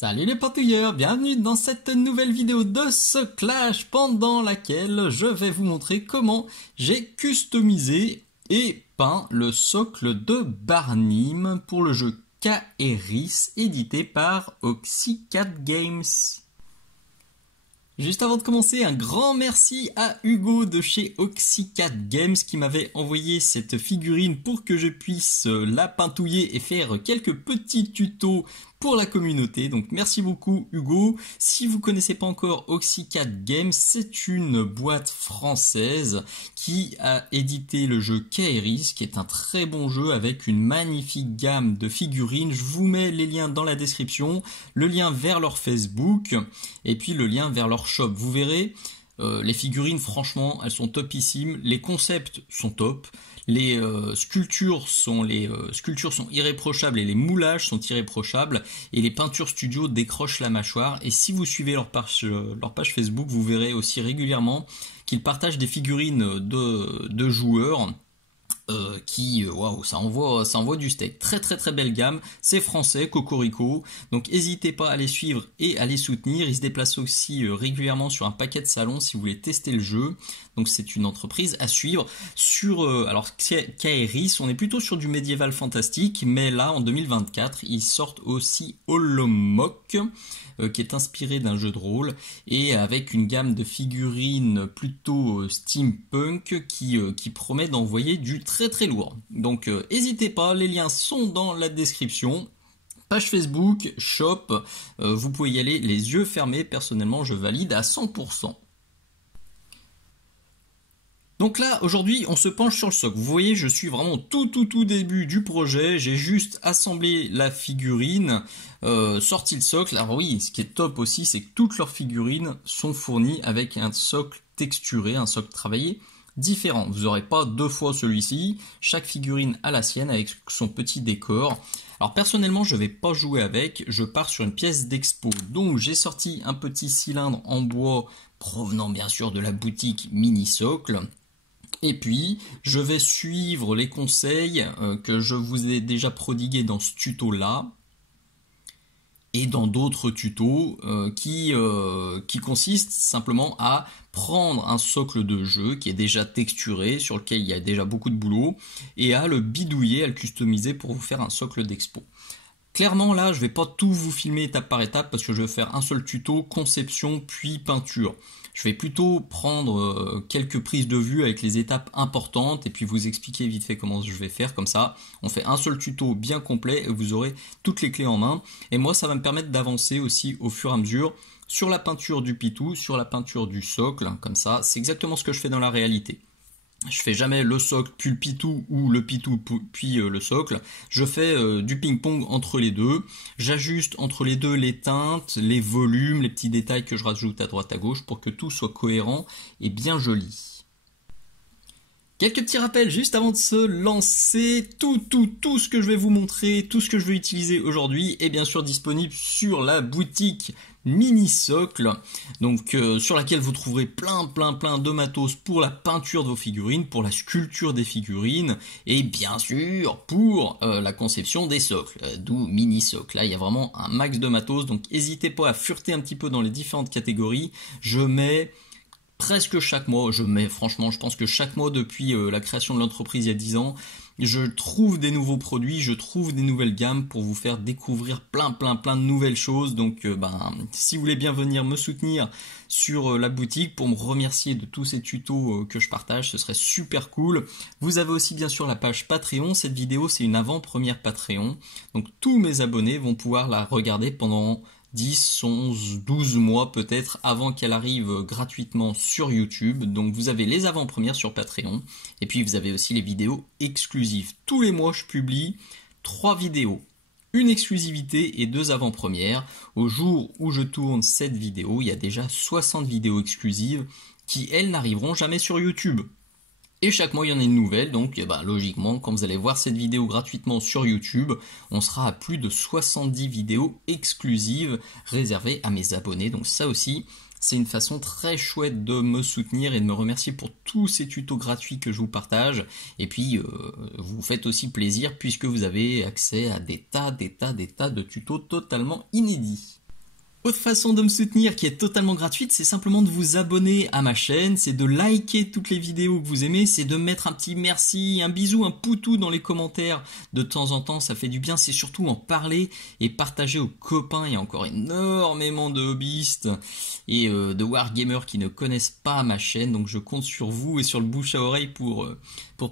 Salut les patouilleurs, bienvenue dans cette nouvelle vidéo de ce clash pendant laquelle je vais vous montrer comment j'ai customisé et peint le socle de Barnim pour le jeu Kaeris édité par Oxycat Games. Juste avant de commencer, un grand merci à Hugo de chez Oxycat Games qui m'avait envoyé cette figurine pour que je puisse la peintouiller et faire quelques petits tutos pour la communauté. Donc merci beaucoup Hugo. Si vous connaissez pas encore Oxycat Games, c'est une boîte française qui a édité le jeu Kaeris, qui est un très bon jeu avec une magnifique gamme de figurines. Je vous mets les liens dans la description, le lien vers leur Facebook et puis le lien vers leur shop. Vous verrez, les figurines franchement elles sont topissimes, les concepts sont top, les sculptures sont irréprochables et les moulages sont irréprochables et les peintures studio décrochent la mâchoire. Et si vous suivez leur page Facebook, vous verrez aussi régulièrement qu'ils partagent des figurines de joueurs waouh, ça envoie du steak. Très belle gamme, c'est français, cocorico, donc n'hésitez pas à les suivre et à les soutenir. Ils se déplacent aussi régulièrement sur un paquet de salons si vous voulez tester le jeu, donc c'est une entreprise à suivre. Alors Kaeris, on est plutôt sur du médiéval fantastique, mais là en 2024 ils sortent aussi Olomok, qui est inspiré d'un jeu de rôle et avec une gamme de figurines plutôt steampunk qui promet d'envoyer du très lourd. Donc n'hésitez pas, les liens sont dans la description. Page Facebook, shop, vous pouvez y aller les yeux fermés, personnellement je valide à 100%. Donc là, aujourd'hui, on se penche sur le socle. Vous voyez, je suis vraiment tout début du projet. J'ai juste assemblé la figurine, sorti le socle. Alors oui, ce qui est top aussi, c'est que toutes leurs figurines sont fournies avec un socle texturé, un socle travaillé différent. Vous n'aurez pas deux fois celui-ci. Chaque figurine a la sienne avec son petit décor. Alors personnellement, je ne vais pas jouer avec. Je pars sur une pièce d'expo. Donc j'ai sorti un petit cylindre en bois provenant bien sûr de la boutique Mini Socle. Et puis, je vais suivre les conseils que je vous ai déjà prodigués dans ce tuto-là et dans d'autres tutos qui consistent simplement à prendre un socle de jeu qui est déjà texturé, sur lequel il y a déjà beaucoup de boulot, et à le bidouiller, à le customiser pour vous faire un socle d'expo. Clairement là, je ne vais pas tout vous filmer étape par étape parce que je vais faire un seul tuto, conception puis peinture. Je vais plutôt prendre quelques prises de vue avec les étapes importantes et puis vous expliquer vite fait comment je vais faire. Comme ça, on fait un seul tuto bien complet et vous aurez toutes les clés en main. Et moi, ça va me permettre d'avancer aussi au fur et à mesure sur la peinture du pitou, sur la peinture du socle. Comme ça, c'est exactement ce que je fais dans la réalité. Je fais jamais le socle puis le pitou ou le pitou puis le socle. Je fais du ping-pong entre les deux. J'ajuste entre les deux les teintes, les volumes, les petits détails que je rajoute à droite à gauche pour que tout soit cohérent et bien joli. Quelques petits rappels juste avant de se lancer. Tout ce que je vais vous montrer, tout ce que je vais utiliser aujourd'hui est bien sûr disponible sur la boutique Mini Socle, donc sur laquelle vous trouverez plein de matos pour la peinture de vos figurines, pour la sculpture des figurines et bien sûr pour la conception des socles, d'où Mini Socle. Là il y a vraiment un max de matos, donc n'hésitez pas à fureter un petit peu dans les différentes catégories. Je mets presque chaque mois, franchement, je pense que chaque mois depuis la création de l'entreprise il y a 10 ans, je trouve des nouveaux produits, je trouve des nouvelles gammes pour vous faire découvrir plein de nouvelles choses. Donc si vous voulez bien venir me soutenir sur la boutique pour me remercier de tous ces tutos que je partage, ce serait super cool. Vous avez aussi bien sûr la page Patreon. Cette vidéo c'est une avant-première Patreon, donc tous mes abonnés vont pouvoir la regarder pendant 10, 11, 12 mois peut-être avant qu'elle arrive gratuitement sur YouTube. Donc vous avez les avant-premières sur Patreon et puis vous avez aussi les vidéos exclusives. Tous les mois je publie 3 vidéos, une exclusivité et 2 avant-premières. Au jour où je tourne cette vidéo, il y a déjà 60 vidéos exclusives qui elles n'arriveront jamais sur YouTube. Et chaque mois il y en a une nouvelle, donc logiquement quand vous allez voir cette vidéo gratuitement sur YouTube, on sera à plus de 70 vidéos exclusives réservées à mes abonnés. Donc ça aussi c'est une façon très chouette de me soutenir et de me remercier pour tous ces tutos gratuits que je vous partage. Et puis vous faites aussi plaisir puisque vous avez accès à des tas de tutos totalement inédits. Autre façon de me soutenir qui est totalement gratuite, c'est simplement de vous abonner à ma chaîne, c'est de liker toutes les vidéos que vous aimez, c'est de mettre un petit merci, un bisou, un poutou dans les commentaires de temps en temps, ça fait du bien, c'est surtout en parler et partager aux copains. Il y a encore énormément de hobbyistes et de wargamers qui ne connaissent pas ma chaîne, donc je compte sur vous et sur le bouche à oreille pour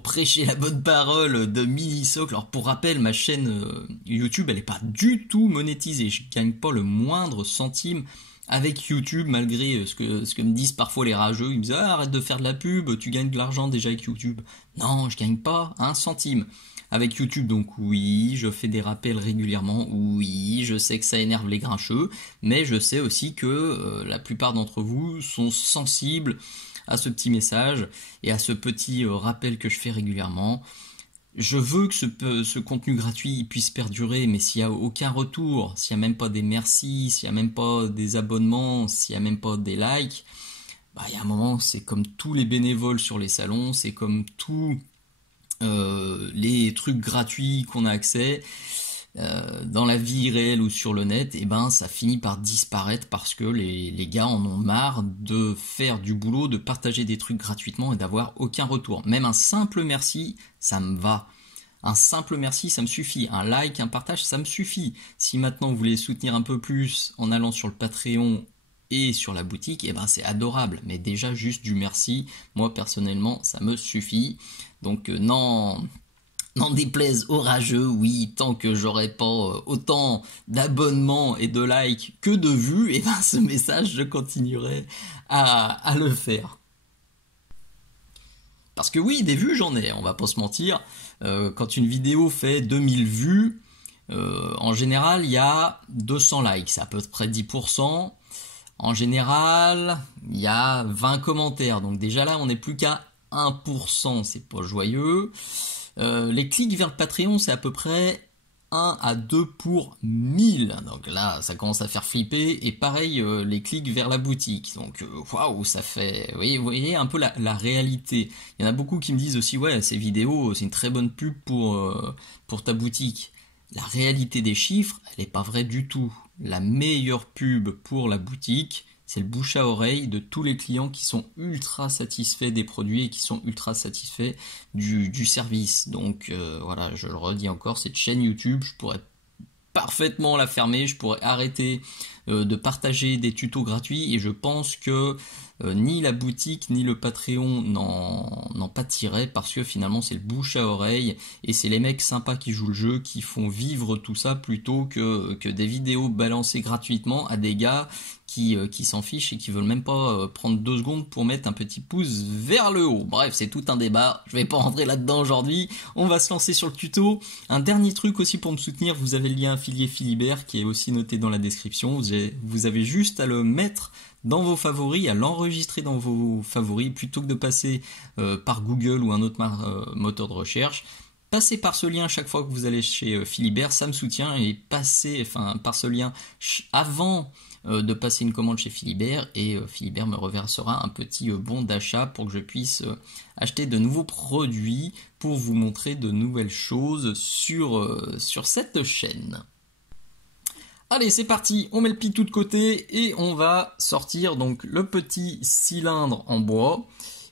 prêcher la bonne parole de Mini-Socle. Alors pour rappel, ma chaîne YouTube, elle n'est pas du tout monétisée, je gagne pas le moindre centime avec YouTube, malgré ce que me disent parfois les rageux. Ils me disent arrête de faire de la pub, tu gagnes de l'argent déjà avec YouTube. Non, je gagne pas un centime avec YouTube, donc oui, je fais des rappels régulièrement, oui, je sais que ça énerve les grincheux, mais je sais aussi que la plupart d'entre vous sont sensibles à ce petit message et à ce petit rappel que je fais régulièrement. Je veux que ce contenu gratuit puisse perdurer, mais s'il n'y a aucun retour, s'il n'y a même pas des merci, s'il n'y a même pas des abonnements, s'il n'y a même pas des likes, bah, il y a un moment, c'est comme tous les bénévoles sur les salons, c'est comme tous les trucs gratuits qu'on a accès. Dans la vie réelle ou sur le net, et ben ça finit par disparaître parce que les gars en ont marre de faire du boulot, de partager des trucs gratuitement et d'avoir aucun retour. Même un simple merci, ça me va. Un simple merci, ça me suffit. Un like, un partage, ça me suffit. Si maintenant vous voulez soutenir un peu plus en allant sur le Patreon et sur la boutique, et ben c'est adorable. Mais déjà juste du merci, moi personnellement, ça me suffit. Donc n'en déplaise aux rageux, oui, tant que j'aurai pas autant d'abonnements et de likes que de vues, et ben ce message, je continuerai à le faire. Parce que oui, des vues, j'en ai, on va pas se mentir. Quand une vidéo fait 2000 vues, en général, il y a 200 likes, c'est à peu près 10%. En général, il y a 20 commentaires, donc déjà là, on n'est plus qu'à 1%, c'est pas joyeux. Les clics vers le Patreon, c'est à peu près 1 à 2 pour 1000. Donc là, ça commence à faire flipper. Et pareil, les clics vers la boutique. Donc waouh, ça fait... vous voyez un peu la réalité. Il y en a beaucoup qui me disent aussi, ouais, ces vidéos, c'est une très bonne pub pour ta boutique. La réalité des chiffres, elle n'est pas vraie du tout. La meilleure pub pour la boutique, c'est le bouche à oreille de tous les clients qui sont ultra satisfaits des produits et qui sont ultra satisfaits du service. Donc voilà, je le redis encore, cette chaîne YouTube, je pourrais parfaitement la fermer, je pourrais arrêter de partager des tutos gratuits et je pense que ni la boutique ni le Patreon n'en pâtiraient parce que finalement c'est le bouche à oreille et c'est les mecs sympas qui jouent le jeu qui font vivre tout ça plutôt que des vidéos balancées gratuitement à des gars qui s'en fichent et qui veulent même pas prendre 2 secondes pour mettre un petit pouce vers le haut. Bref, c'est tout un débat, je vais pas rentrer là-dedans aujourd'hui, on va se lancer sur le tuto. Un dernier truc aussi pour me soutenir, vous avez le lien affilié Philibert qui est aussi noté dans la description, vous avez juste à le mettre dans vos favoris, à l'enregistrer dans vos favoris, plutôt que de passer par Google ou un autre moteur de recherche. Passez par ce lien chaque fois que vous allez chez Philibert, ça me soutient, et passez par ce lien avant de passer une commande chez Philibert, et Philibert me reversera un petit bon d'achat pour que je puisse acheter de nouveaux produits pour vous montrer de nouvelles choses sur cette chaîne. Allez, c'est parti, on met le pitou de côté et on va sortir donc le petit cylindre en bois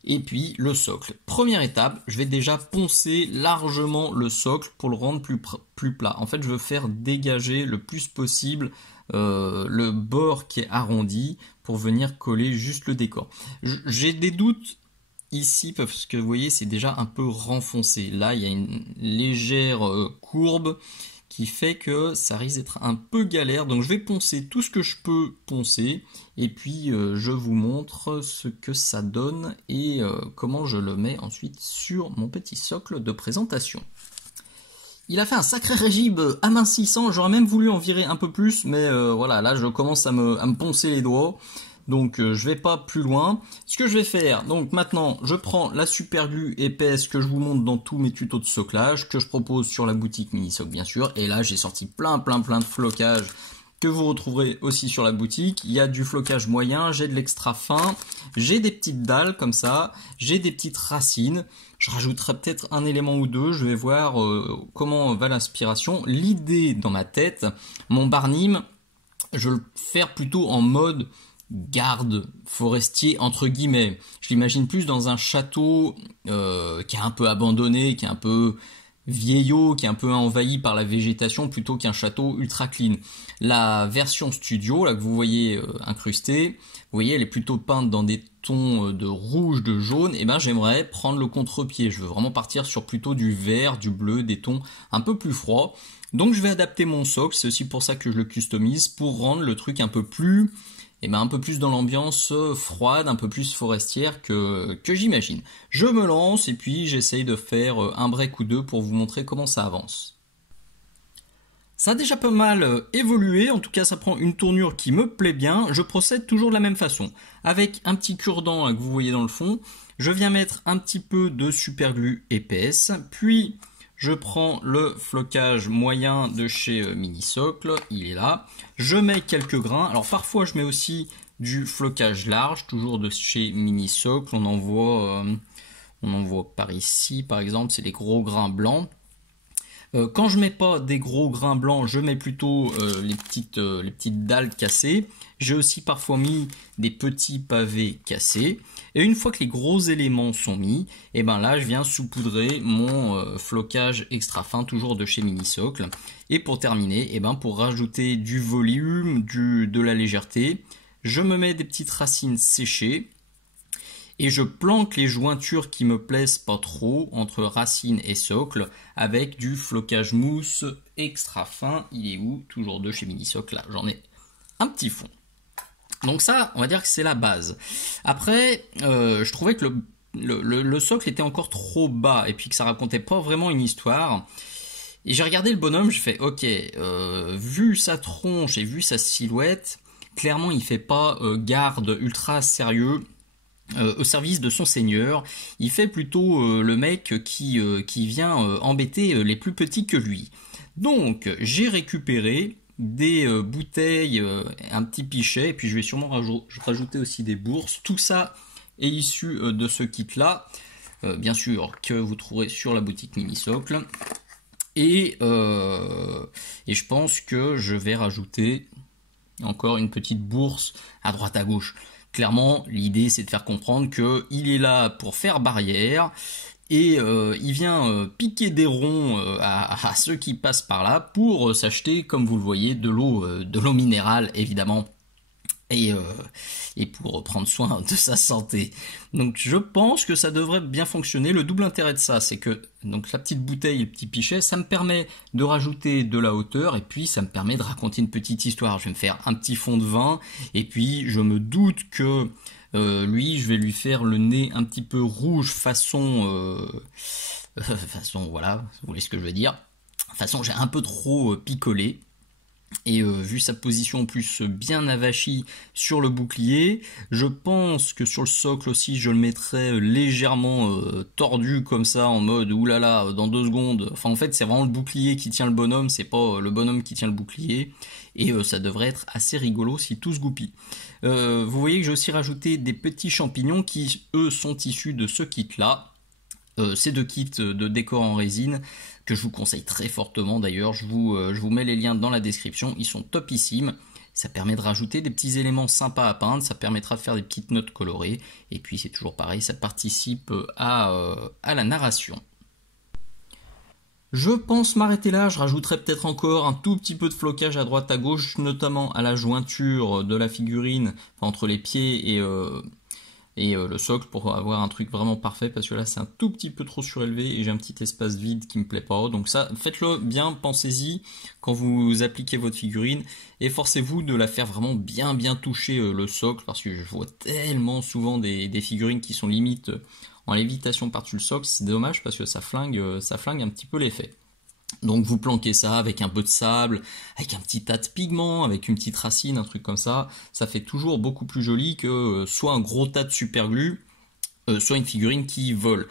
et puis le socle. Première étape, je vais déjà poncer largement le socle pour le rendre plus plat. En fait, je veux faire dégager le plus possible le bord qui est arrondi pour venir coller juste le décor. J'ai des doutes ici parce que vous voyez, c'est déjà un peu renfoncé. Là, il y a une légère courbe qui fait que ça risque d'être un peu galère. Donc je vais poncer tout ce que je peux poncer et puis je vous montre ce que ça donne et comment je le mets ensuite sur mon petit socle de présentation. Il a fait un sacré régime amincissant, j'aurais même voulu en virer un peu plus, mais voilà, là je commence à me poncer les doigts. Donc je vais pas plus loin. Ce que je vais faire, donc maintenant je prends la super glue épaisse que je vous montre dans tous mes tutos de soclage, que je propose sur la boutique Mini-Socle bien sûr. Et là j'ai sorti plein de flocages que vous retrouverez aussi sur la boutique. Il y a du flocage moyen, j'ai de l'extra fin, j'ai des petites dalles comme ça, j'ai des petites racines. Je rajouterai peut-être un élément ou deux, je vais voir comment va l'inspiration. L'idée dans ma tête, mon Barnim, je vais le faire plutôt en mode garde forestier entre guillemets. Je l'imagine plus dans un château qui est un peu abandonné, qui est un peu vieillot, qui est un peu envahi par la végétation plutôt qu'un château ultra clean. La version studio là que vous voyez incrustée, vous voyez elle est plutôt peinte dans des tons de rouge, de jaune, et ben j'aimerais prendre le contre-pied. Je veux vraiment partir sur plutôt du vert, du bleu, des tons un peu plus froids. Donc je vais adapter mon socle, c'est aussi pour ça que je le customise, pour rendre le truc un peu plus un peu plus dans l'ambiance froide, un peu plus forestière que j'imagine. Je me lance et puis j'essaye de faire un break ou deux pour vous montrer comment ça avance. Ça a déjà pas mal évolué, en tout cas ça prend une tournure qui me plaît bien. Je procède toujours de la même façon. Avec un petit cure-dent que vous voyez dans le fond, je viens mettre un petit peu de superglue épaisse, puis je prends le flocage moyen de chez Mini-Socle, il est là. Je mets quelques grains. Alors parfois je mets aussi du flocage large, toujours de chez Mini-Socle. On en voit par ici, par exemple, c'est les gros grains blancs. Quand je mets pas des gros grains blancs, je mets plutôt les petites dalles cassées. J'ai aussi parfois mis des petits pavés cassés. Et une fois que les gros éléments sont mis, et ben là je viens saupoudrer mon flocage extra fin, toujours de chez Mini-Socle. Et pour terminer, et ben pour rajouter du volume, de la légèreté, je me mets des petites racines séchées. Et je planque les jointures qui me plaisent pas trop entre racines et socle avec du flocage mousse extra fin. Il est où? Toujours de chez Mini-Socle, là j'en ai un petit fond. Donc ça, on va dire que c'est la base. Après, je trouvais que le socle était encore trop bas et puis que ça racontait pas vraiment une histoire. Et j'ai regardé le bonhomme, j'ai fait ok, vu sa tronche et vu sa silhouette, clairement il fait pas garde ultra sérieux. Au service de son seigneur, il fait plutôt le mec qui vient embêter les plus petits que lui. Donc j'ai récupéré des bouteilles, un petit pichet, et puis je vais sûrement rajouter aussi des bourses. Tout ça est issu de ce kit là, bien sûr que vous trouverez sur la boutique Mini-Socle. Et je pense que je vais rajouter encore une petite bourse à droite à gauche. Clairement, l'idée c'est de faire comprendre qu'il est là pour faire barrière et il vient piquer des ronds à ceux qui passent par là pour s'acheter, comme vous le voyez, de l'eau minérale évidemment. Et pour prendre soin de sa santé. Donc je pense que ça devrait bien fonctionner. Le double intérêt de ça, c'est que donc la petite bouteille, le petit pichet, ça me permet de rajouter de la hauteur et puis ça me permet de raconter une petite histoire. Je vais me faire un petit fond de vin et puis je me doute que lui, je vais lui faire le nez un petit peu rouge façon voilà, vous voyez ce que je veux dire. Façon, j'ai un peu trop picolé. Et vu sa position en plus bien avachie sur le bouclier, je pense que sur le socle aussi je le mettrai légèrement tordu comme ça en mode oulala dans 2 secondes. Enfin en fait c'est vraiment le bouclier qui tient le bonhomme, c'est pas le bonhomme qui tient le bouclier. Et ça devrait être assez rigolo si tout se goupille. Vous voyez que j'ai aussi rajouté des petits champignons qui eux sont issus de ce kit là. Ces 2 kits de décor en résine que je vous conseille très fortement d'ailleurs, je vous mets les liens dans la description, ils sont topissimes, ça permet de rajouter des petits éléments sympas à peindre, ça permettra de faire des petites notes colorées, et puis c'est toujours pareil, ça participe à la narration. Je pense m'arrêter là, je rajouterai peut-être encore un tout petit peu de flocage à droite à gauche, notamment à la jointure de la figurine, enfin, entre les pieds et le socle pour avoir un truc vraiment parfait parce que là c'est un tout petit peu trop surélevé et j'ai un petit espace vide qui me plaît pas. Donc ça, faites-le bien, pensez-y quand vous appliquez votre figurine et forcez-vous de la faire vraiment bien toucher le socle parce que je vois tellement souvent des figurines qui sont limite en lévitation par-dessus le socle. C'est dommage parce que ça flingue un petit peu l'effet. Donc vous planquez ça avec un peu de sable, avec un petit tas de pigments, avec une petite racine, un truc comme ça. Ça fait toujours beaucoup plus joli que soit un gros tas de superglue, soit une figurine qui vole.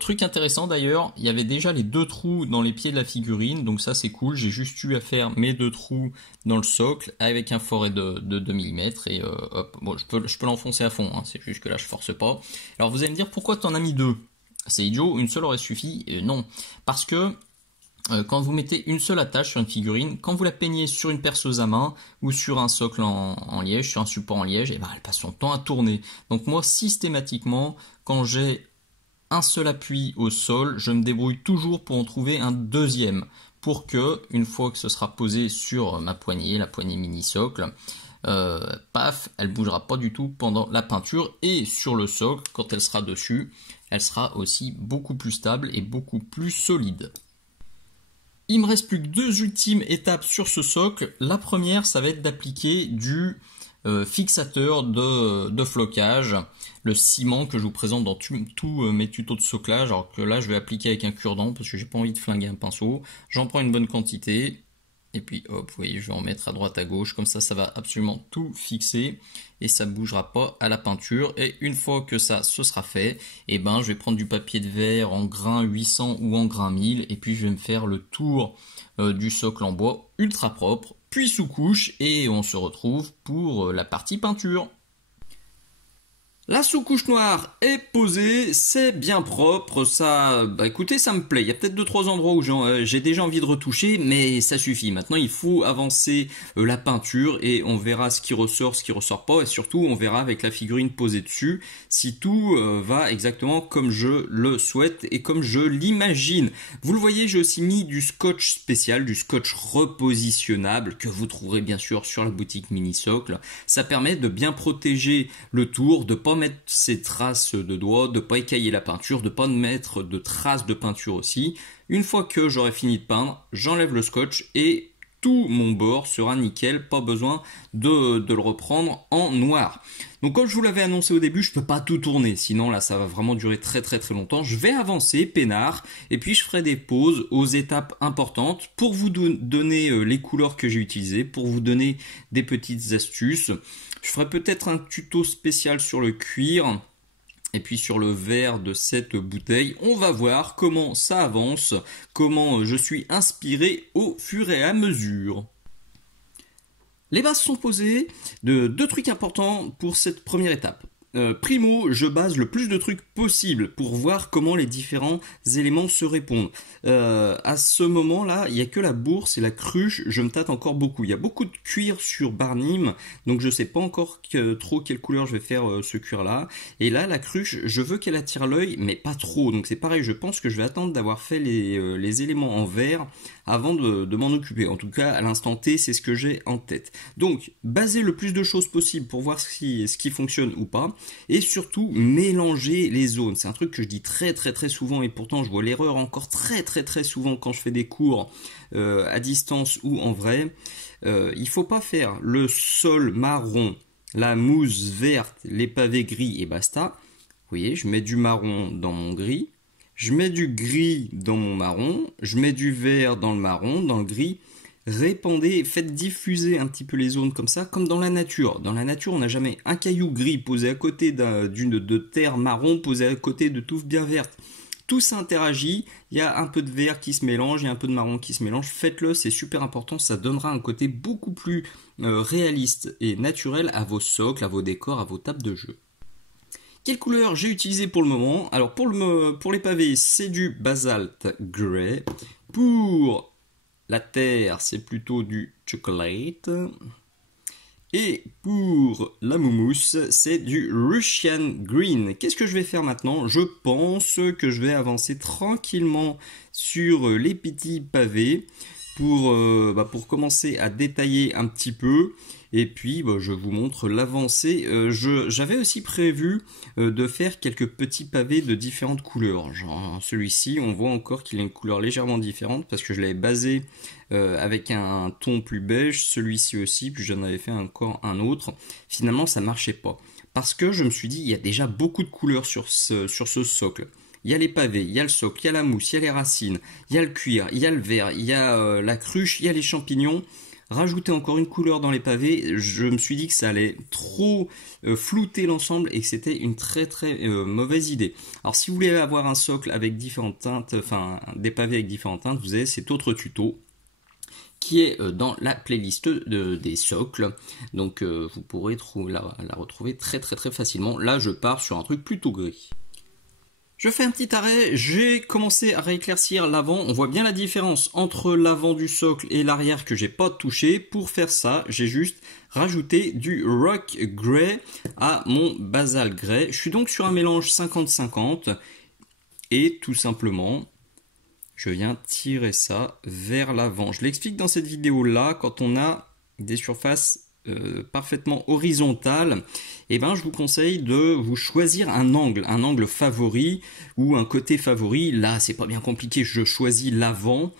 Truc intéressant d'ailleurs, il y avait déjà les 2 trous dans les pieds de la figurine, donc ça c'est cool. J'ai juste eu à faire mes 2 trous dans le socle avec un foret de 2 mm et hop, bon, je peux l'enfoncer à fond, hein, c'est juste que là je force pas. Alors vous allez me dire pourquoi t'en as mis 2? C'est idiot, une seule aurait suffi. Non, parce que quand vous mettez une seule attache sur une figurine, quand vous la peignez sur une perceuse à main ou sur un socle en liège, sur un support en liège, et ben elle passe son temps à tourner. Donc moi systématiquement, quand j'ai un seul appui au sol, je me débrouille toujours pour en trouver un deuxième, pour que, une fois que ce sera posé sur ma poignée, la poignée mini socle, paf, elle bougera pas du tout pendant la peinture, et sur le socle, quand elle sera dessus, elle sera aussi beaucoup plus stable et beaucoup plus solide. Il me reste plus que deux ultimes étapes sur ce socle. La première, ça va être d'appliquer du fixateur de flocage, le ciment que je vous présente dans tous mes tutos de soclage, alors que là je vais appliquer avec un cure-dent parce que j'ai pas envie de flinguer un pinceau. J'en prends une bonne quantité. Et puis hop, vous voyez, je vais en mettre à droite à gauche, comme ça va absolument tout fixer et ça ne bougera pas à la peinture. Et une fois que ça ce sera fait, et ben je vais prendre du papier de verre en grain 800 ou en grain 1000 et puis je vais me faire le tour du socle en bois ultra propre, puis sous couche et on se retrouve pour la partie peinture. La sous-couche noire est posée, c'est bien propre, ça, écoutez, ça me plaît. Il y a peut-être 2-3 endroits où j'ai déjà envie de retoucher, mais ça suffit. Maintenant, il faut avancer la peinture et on verra ce qui ressort pas, et surtout, on verra avec la figurine posée dessus si tout va exactement comme je le souhaite et comme je l'imagine. Vous le voyez, j'ai aussi mis du scotch spécial, du scotch repositionnable que vous trouverez bien sûr sur la boutique Mini Socle. Ça permet de bien protéger le tour, de pas mettre ces traces de doigts, de pas écailler la peinture, de pas mettre de traces de peinture aussi. Une fois que j'aurai fini de peindre, j'enlève le scotch et tout mon bord sera nickel, pas besoin de le reprendre en noir. Donc comme je vous l'avais annoncé au début, je peux pas tout tourner, sinon là ça va vraiment durer très longtemps. Je vais avancer peinard et puis je ferai des pauses aux étapes importantes pour vous donner les couleurs que j'ai utilisées, pour vous donner des petites astuces. Je ferai peut-être un tuto spécial sur le cuir et puis sur le verre de cette bouteille. On va voir comment ça avance, comment je suis inspiré au fur et à mesure. Les bases sont posées de deux trucs importants pour cette première étape. Primo, je base le plus de trucs possible pour voir comment les différents éléments se répondent. À ce moment-là, il n'y a que la bourse et la cruche, je me tâte encore beaucoup. Il y a beaucoup de cuir sur Barnim, donc je ne sais pas encore trop quelle couleur je vais faire ce cuir-là. Et là, la cruche, je veux qu'elle attire l'œil, mais pas trop. Donc c'est pareil, je pense que je vais attendre d'avoir fait les éléments en vert avant de m'en occuper. En tout cas, à l'instant T, c'est ce que j'ai en tête. Donc, baser le plus de choses possible pour voir ce qui fonctionne ou pas. Et surtout, mélanger les zones. C'est un truc que je dis très souvent et pourtant je vois l'erreur encore très souvent quand je fais des cours à distance ou en vrai. Il faut pas faire le sol marron, la mousse verte, les pavés gris et basta. Vous voyez, je mets du marron dans mon gris. Je mets du gris dans mon marron, je mets du vert dans le marron, dans le gris. Répandez, faites diffuser un petit peu les zones comme ça, comme dans la nature. Dans la nature, on n'a jamais un caillou gris posé à côté de terre marron posé à côté de touffes bien vertes. Tout s'interagit, il y a un peu de vert qui se mélange, il y a un peu de marron qui se mélange. Faites-le, c'est super important, ça donnera un côté beaucoup plus réaliste et naturel à vos socles, à vos décors, à vos tables de jeu. Quelle couleur j'ai utilisé pour le moment? Alors pour les pavés, c'est du Basalt Grey. Pour la terre, c'est plutôt du chocolate. Et pour la moumousse, c'est du Russian Green. Qu'est-ce que je vais faire maintenant? Je pense que je vais avancer tranquillement sur les petits pavés pour commencer à détailler un petit peu. Et puis je vous montre l'avancée. J'avais aussi prévu de faire quelques petits pavés de différentes couleurs. Genre celui-ci, on voit encore qu'il a une couleur légèrement différente parce que je l'avais basé avec un ton plus beige. Celui-ci aussi, puis j'en avais fait encore un autre. Finalement, ça marchait pas. Parce que je me suis dit, il y a déjà beaucoup de couleurs sur ce socle. Il y a les pavés, il y a le socle, il y a la mousse, il y a les racines, il y a le cuir, il y a le verre, il y a la cruche, il y a les champignons. Rajouter encore une couleur dans les pavés, je me suis dit que ça allait trop flouter l'ensemble et que c'était une très mauvaise idée. Alors si vous voulez avoir un socle avec différentes teintes, enfin des pavés avec différentes teintes, vous avez cet autre tuto qui est dans la playlist des socles. Donc vous pourrez la retrouver très facilement. Là je pars sur un truc plutôt gris. Je fais un petit arrêt, j'ai commencé à rééclaircir l'avant, on voit bien la différence entre l'avant du socle et l'arrière que j'ai pas touché. Pour faire ça, j'ai juste rajouté du Rock Grey à mon Basalt Grey. Je suis donc sur un mélange 50-50 et tout simplement, je viens tirer ça vers l'avant. Je l'explique dans cette vidéo là, quand on a des surfaces parfaitement horizontale, et ben je vous conseille de vous choisir un angle favori ou un côté favori. Là c'est pas bien compliqué, je choisis l'avant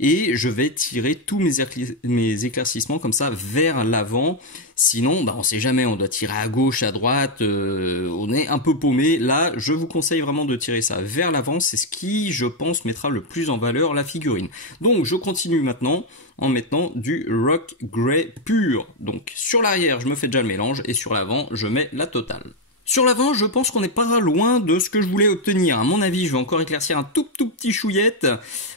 et je vais tirer tous mes éclaircissements comme ça vers l'avant. Sinon on sait jamais, on doit tirer à gauche, à droite, on est un peu paumé. Là je vous conseille vraiment de tirer ça vers l'avant, c'est ce qui je pense mettra le plus en valeur la figurine. Donc je continue maintenant en mettant du Rock Grey pur. Donc sur l'arrière je me fais déjà le mélange et sur l'avant je mets la totale. Sur l'avant, je pense qu'on n'est pas loin de ce que je voulais obtenir. À mon avis, je vais encore éclaircir un tout petit chouillette,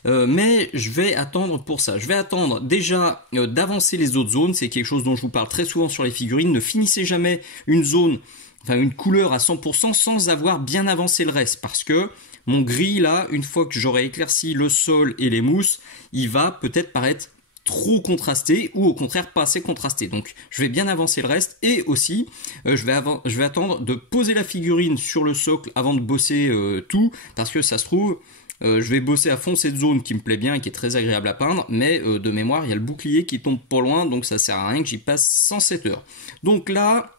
mais je vais attendre pour ça. Je vais attendre déjà d'avancer les autres zones. C'est quelque chose dont je vous parle très souvent sur les figurines. Ne finissez jamais une zone, enfin une couleur à 100% sans avoir bien avancé le reste, parce que mon gris là, une fois que j'aurai éclairci le sol et les mousses, il va peut-être paraître trop contrasté ou au contraire pas assez contrasté. Donc je vais bien avancer le reste et aussi je vais attendre de poser la figurine sur le socle avant de bosser tout, parce que ça se trouve je vais bosser à fond cette zone qui me plaît bien et qui est très agréable à peindre, mais de mémoire il y a le bouclier qui tombe pas loin, donc ça sert à rien que j'y passe 107 heures. Donc là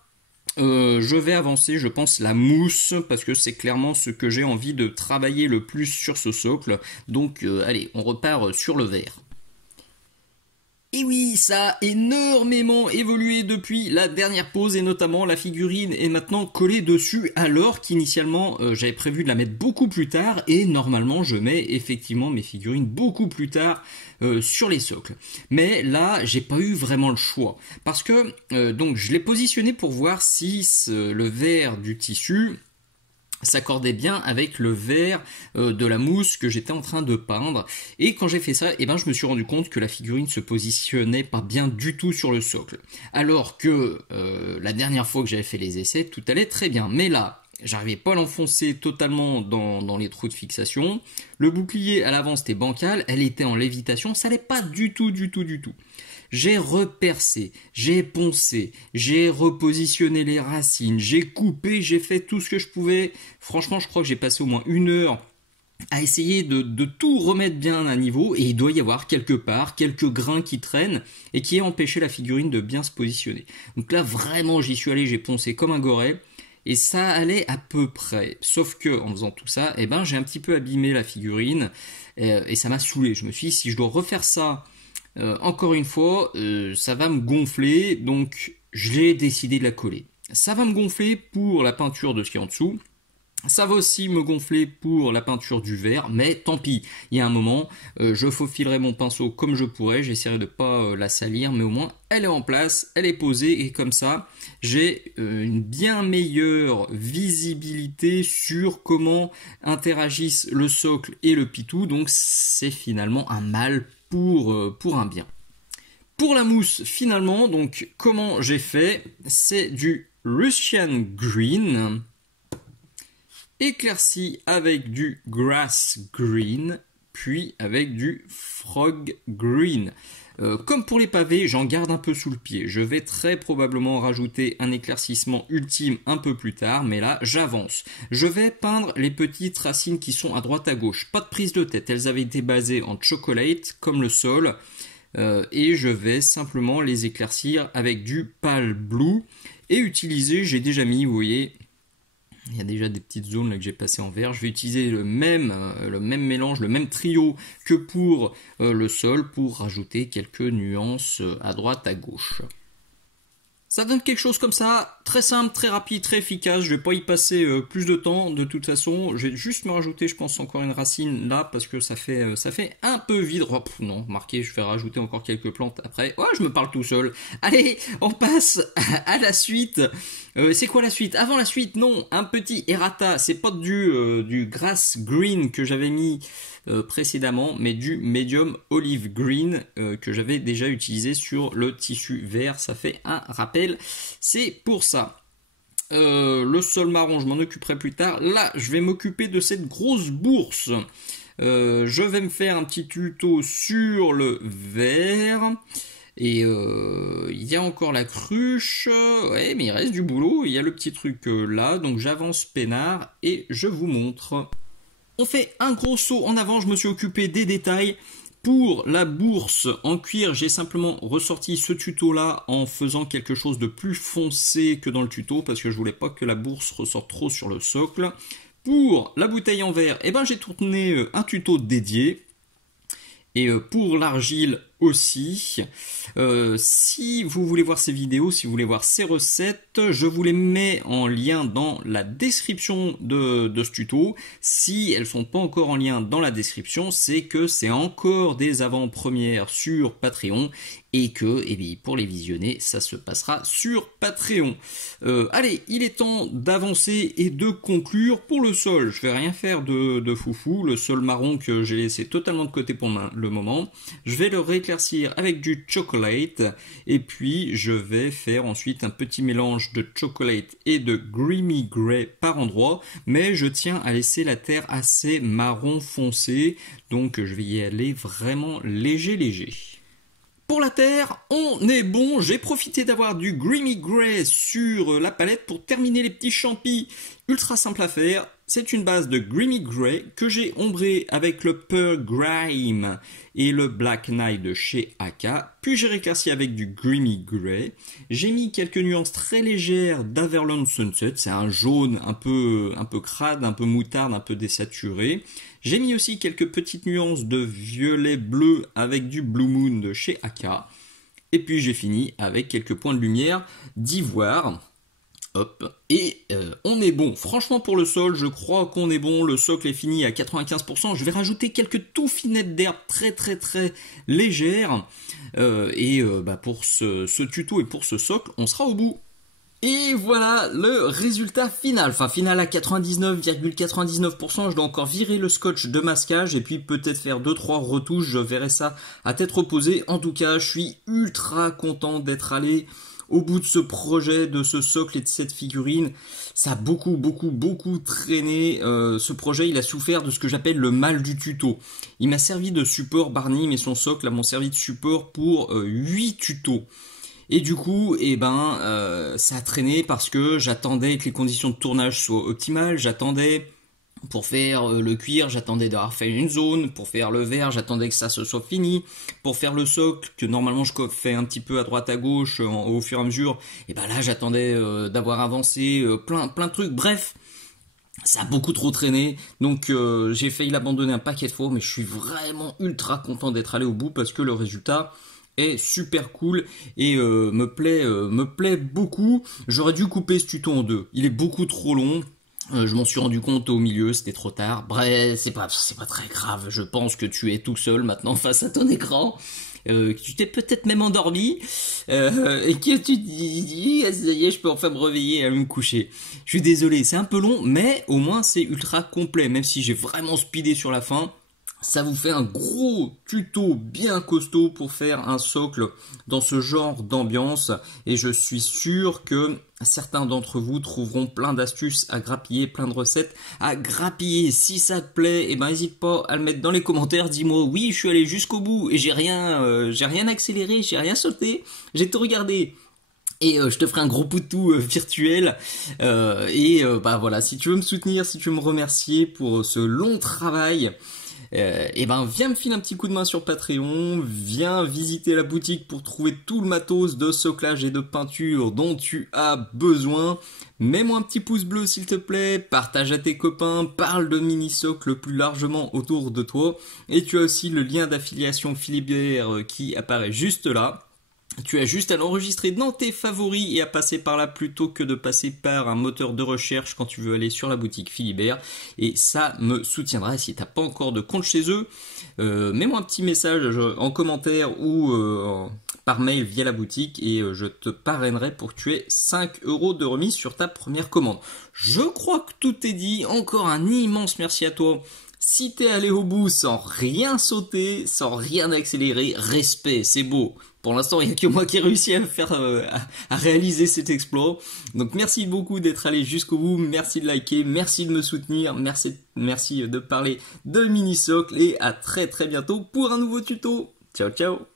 je vais avancer, je pense, la mousse, parce que c'est clairement ce que j'ai envie de travailler le plus sur ce socle. Donc allez, on repart sur le vert. Et oui, ça a énormément évolué depuis la dernière pose, et notamment la figurine est maintenant collée dessus, alors qu'initialement j'avais prévu de la mettre beaucoup plus tard, et normalement je mets effectivement mes figurines beaucoup plus tard sur les socles. Mais là j'ai pas eu vraiment le choix, parce que donc je l'ai positionné pour voir si le vert du tissu s'accordait bien avec le vert de la mousse que j'étais en train de peindre. Et quand j'ai fait ça, je me suis rendu compte que la figurine se positionnait pas bien du tout sur le socle. Alors que la dernière fois que j'avais fait les essais, tout allait très bien. Mais là, j'arrivais pas à l'enfoncer totalement dans les trous de fixation. Le bouclier à l'avant c'était bancal, elle était en lévitation, ça allait pas du tout. J'ai repercé, j'ai poncé, j'ai repositionné les racines, j'ai coupé, j'ai fait tout ce que je pouvais. Franchement, je crois que j'ai passé au moins 1 heure à essayer de tout remettre bien à niveau, et il doit y avoir quelque part quelques grains qui traînent et qui aient empêché la figurine de bien se positionner. Donc là, vraiment, j'y suis allé, j'ai poncé comme un goret. Et ça allait à peu près, sauf que en faisant tout ça, j'ai un petit peu abîmé la figurine et ça m'a saoulé. Je me suis dit, si je dois refaire ça encore une fois, ça va me gonfler, donc j'ai décidé de la coller. Ça va me gonfler pour la peinture de ce qui est en dessous. Ça va aussi me gonfler pour la peinture du vert, mais tant pis. Il y a un moment, je faufilerai mon pinceau comme je pourrais, j'essaierai de pas la salir, mais au moins elle est en place, elle est posée, et comme ça, j'ai une bien meilleure visibilité sur comment interagissent le socle et le pitou, donc c'est finalement un mal pour un bien. Pour la mousse, finalement, donc comment j'ai fait, c'est du Russian Green éclairci avec du Grass Green, puis avec du Frog Green. Comme pour les pavés, j'en garde un peu sous le pied. Je vais très probablement rajouter un éclaircissement ultime un peu plus tard, mais là, j'avance. Je vais peindre les petites racines qui sont à droite à gauche. Pas de prise de tête, elles avaient été basées en chocolate, comme le sol. Et je vais simplement les éclaircir avec du Pale Blue. Et utiliser, j'ai déjà mis, vous voyez, il y a déjà des petites zones là que j'ai passées en vert. Je vais utiliser le même mélange, le même trio que pour le sol, pour rajouter quelques nuances à droite, à gauche. Ça donne quelque chose comme ça, très simple, très rapide, très efficace. Je vais pas y passer plus de temps. De toute façon, je vais juste me rajouter, je pense, encore une racine là, parce que ça fait un peu vide. Oh, non, remarquez, je vais rajouter encore quelques plantes après. Oh, je me parle tout seul. Allez, on passe à la suite. C'est quoi la suite? Avant la suite, non, un petit errata. C'est pas du grass green que j'avais mis précédemment, mais du medium olive green que j'avais déjà utilisé sur le tissu vert. Ça fait un rappel, c'est pour ça. Le sol marron, je m'en occuperai plus tard. Là, je vais m'occuper de cette grosse bourse. Je vais me faire un petit tuto sur le vert. Et il y a encore la cruche. Ouais, mais il reste du boulot. Il y a le petit truc là. Donc j'avance peinard et je vous montre. On fait un gros saut en avant. Je me suis occupé des détails. Pour la bourse en cuir, j'ai simplement ressorti ce tuto-là en faisant quelque chose de plus foncé que dans le tuto parce que je voulais pas que la bourse ressorte trop sur le socle. Pour la bouteille en verre, eh ben, j'ai tourné un tuto dédié. Et pour l'argile aussi. Si vous voulez voir ces vidéos, si vous voulez voir ces recettes, je vous les mets en lien dans la description de ce tuto. Si elles sont pas encore en lien dans la description, c'est que c'est encore des avant-premières sur Patreon et que, eh bien, pour les visionner, ça se passera sur Patreon. Allez, il est temps d'avancer et de conclure. Pour le sol, je vais rien faire de foufou. Le sol marron que j'ai laissé totalement de côté pour le moment. Je vais le rééclaircir avec du chocolate et puis je vais faire ensuite un petit mélange de chocolate et de Grimy Grey par endroit, mais je tiens à laisser la terre assez marron foncé, donc je vais y aller vraiment léger. Pour la terre, on est bon. J'ai profité d'avoir du Grimy Grey sur la palette pour terminer les petits champis. Ultra simple à faire. C'est une base de Grimy Grey que j'ai ombré avec le Pearl Grime et le Black Knight de chez Aka. Puis j'ai réclairci avec du Grimy Grey. J'ai mis quelques nuances très légères d'Averlon Sunset. C'est un jaune un peu crade, un peu moutarde, un peu désaturé. J'ai mis aussi quelques petites nuances de violet bleu avec du Blue Moon de chez Aka. Et puis j'ai fini avec quelques points de lumière d'ivoire. Hop, et on est bon. Franchement, pour le sol, je crois qu'on est bon. Le socle est fini à 95%. Je vais rajouter quelques touffinettes d'herbe très légères. Pour ce tuto et pour ce socle, on sera au bout. Et voilà le résultat final. Enfin, final à 99,99%. Je dois encore virer le scotch de masquage et puis peut-être faire 2-3 retouches. Je verrai ça à tête reposée. En tout cas, je suis ultra content d'être allé au bout de ce projet, de ce socle et de cette figurine. Ça a beaucoup traîné. Ce projet, il a souffert de ce que j'appelle le mal du tuto. Il m'a servi de support, Barney, mais son socle m'ont servi de support pour 8 tutos. Et du coup, ça a traîné parce que j'attendais que les conditions de tournage soient optimales. J'attendais pour faire le cuir, j'attendais d'avoir fait une zone. Pour faire le verre, j'attendais que ça se soit fini. Pour faire le socle, que normalement je fais un petit peu à droite à gauche au fur et à mesure, et ben là j'attendais d'avoir avancé plein de trucs. Bref, ça a beaucoup trop traîné, donc j'ai failli l'abandonner un paquet de fois, mais je suis vraiment ultra content d'être allé au bout parce que le résultat est super cool et me plaît beaucoup. J'aurais dû couper ce tuto en deux, il est beaucoup trop long. Je m'en suis rendu compte au milieu, c'était trop tard. Bref, c'est pas très grave. Je pense que tu es tout seul maintenant face à ton écran. Que tu t'es peut-être même endormi. Et que tu te dis, ah, ça y est, je peux enfin me réveiller et aller me coucher. Je suis désolé, c'est un peu long, mais au moins c'est ultra complet. Même si j'ai vraiment speedé sur la fin. Ça vous fait un gros tuto bien costaud pour faire un socle dans ce genre d'ambiance. Et je suis sûr que certains d'entre vous trouveront plein d'astuces à grappiller, plein de recettes à grappiller. Si ça te plaît, eh ben n'hésite pas à le mettre dans les commentaires. Dis-moi, oui, je suis allé jusqu'au bout et j'ai rien accéléré, j'ai rien sauté, j'ai tout regardé. Et je te ferai un gros poutou virtuel. Voilà, si tu veux me soutenir, si tu veux me remercier pour ce long travail, viens me filer un petit coup de main sur Patreon, viens visiter la boutique pour trouver tout le matos de soclage et de peinture dont tu as besoin. Mets-moi un petit pouce bleu s'il te plaît, partage à tes copains, parle de mini-socle plus largement autour de toi. Et tu as aussi le lien d'affiliation Philibert qui apparaît juste là. Tu as juste à l'enregistrer dans tes favoris et à passer par là plutôt que de passer par un moteur de recherche quand tu veux aller sur la boutique Philibert. Et ça me soutiendra. Si tu n'as pas encore de compte chez eux, mets-moi un petit message en commentaire ou par mail via la boutique et je te parrainerai pour que tu aies 5 € de remise sur ta première commande. Je crois que tout est dit. Encore un immense merci à toi Si t'es allé au bout sans rien sauter, sans rien accélérer, respect, c'est beau. Pour l'instant, il n'y a que moi qui ai réussi à faire, à réaliser cet exploit. Donc merci beaucoup d'être allé jusqu'au bout, merci de liker, merci de me soutenir, merci de parler de mini-socle et à très très bientôt pour un nouveau tuto. Ciao ciao.